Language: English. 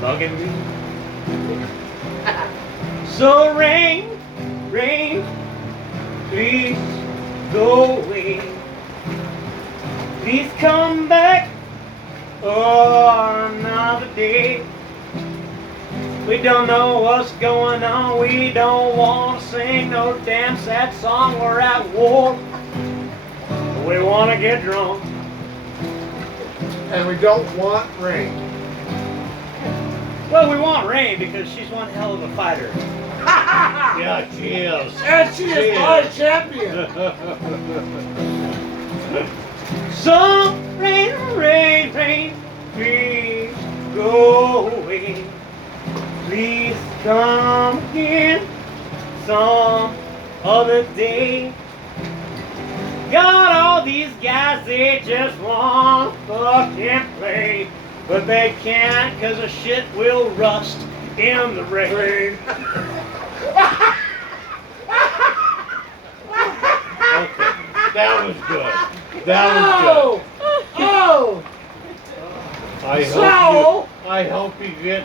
bugging me. So rain, rain, please go away. Please come back for another day. We don't know what's going on. We don't want to sing no damn sad song. We're at war. We want to get drunk. And we don't want rain. Well, we want Rain because she's one hell of a fighter. Yeah, she is. And she is our champion. So, rain, rain, rain, please go away. Please come again some other day. Got all these guys, they just want to fucking play. But they can't cause the shit will rust in the rain. Okay, that was good. That was good. Oh! I hope you get